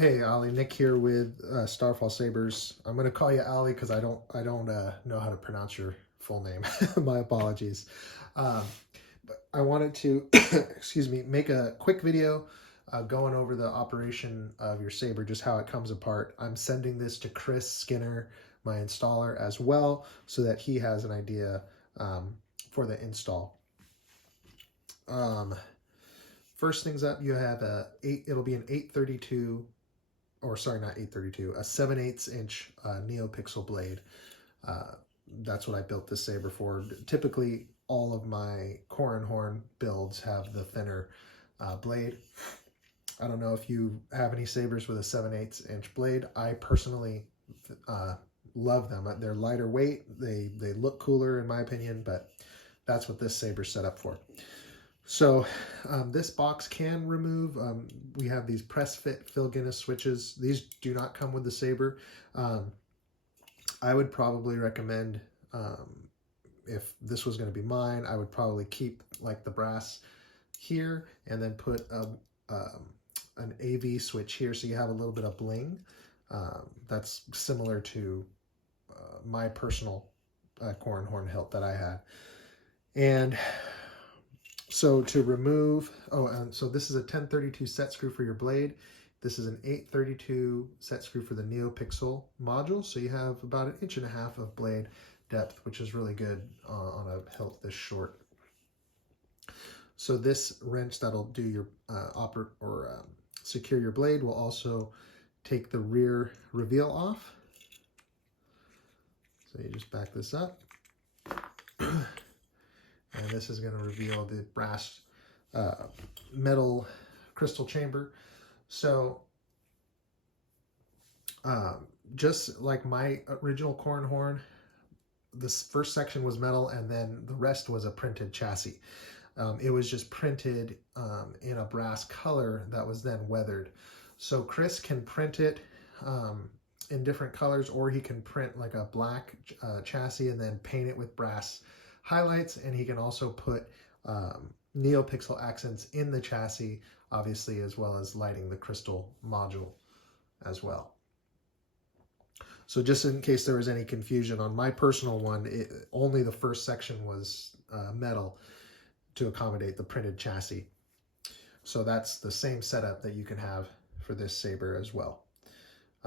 Hey, Ollie, Nick here with Starfall Sabers. I'm gonna call you Ollie because I don't know how to pronounce your full name. My apologies. Um, but I wanted to, excuse me, make a quick video going over the operation of your saber, just how it comes apart. I'm sending this to Chris Skinner, my installer, as well, so that he has an idea for the install. First things up, you have it'll be an 832, or sorry, not 832, a 7/8 inch NeoPixel blade. That's what I built this saber for. Typically, all of my core and horn builds have the thinner blade. I don't know if you have any sabers with a 7/8 inch blade. I personally love them. They're lighter weight. They look cooler in my opinion, but that's what this saber's set up for. So this box can remove, we have these press fit Phil Guinness switches. These do not come with the saber. I would probably recommend, if this was going to be mine, I would probably keep like the brass here and then put an AV switch here so you have a little bit of bling. That's similar to my personal core and horn hilt that I had. And so to remove, so this is a 1032 set screw for your blade. This is an 832 set screw for the NeoPixel module. So you have about 1.5 inches of blade depth, which is really good on a hilt this short. So this wrench that'll do your secure your blade will also take the rear reveal off. So you just back this up. And this is going to reveal the brass metal crystal chamber. So just like my original core and horn, this first section was metal and then the rest was a printed chassis. It was just printed in a brass color that was then weathered. So Chris can print it in different colors, or he can print like a black chassis and then paint it with brass highlights, and he can also put NeoPixel accents in the chassis, obviously, as well as lighting the crystal module as well. So just in case there was any confusion, on my personal one, only the first section was metal to accommodate the printed chassis. So that's the same setup that you can have for this saber as well.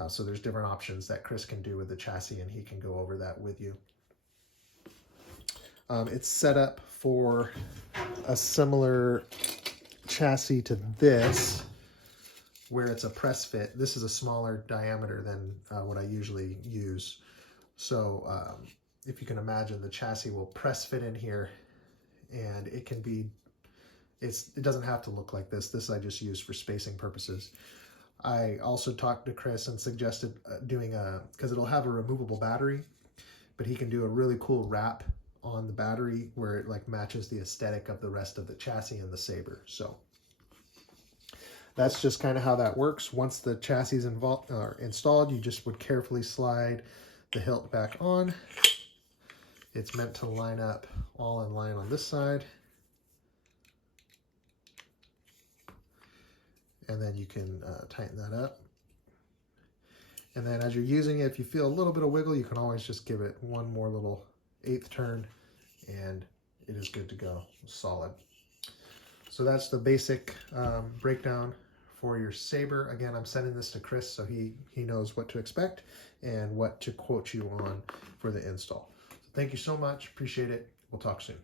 So there's different options that Chris can do with the chassis, and he can go over that with you. It's set up for a similar chassis to this, where it's a press fit. This is a smaller diameter than what I usually use. So if you can imagine, the chassis will press fit in here, and it can be, it doesn't have to look like this. This I just use for spacing purposes. I also talked to Chris and suggested doing because it'll have a removable battery, but he can do a really cool wrap on the battery where it like matches the aesthetic of the rest of the chassis and the saber. So that's just kind of how that works. Once the chassis is installed, you just would carefully slide the hilt back on. It's meant to line up all in line on this side. And then you can tighten that up. And then as you're using it, if you feel a little bit of wiggle, you can always just give it one more little 1/8 turn, and it is good to go, solid. So that's the basic breakdown for your saber. Again, I'm sending this to Chris so he knows what to expect and what to quote you on for the install. So thank you so much, appreciate it. We'll talk soon.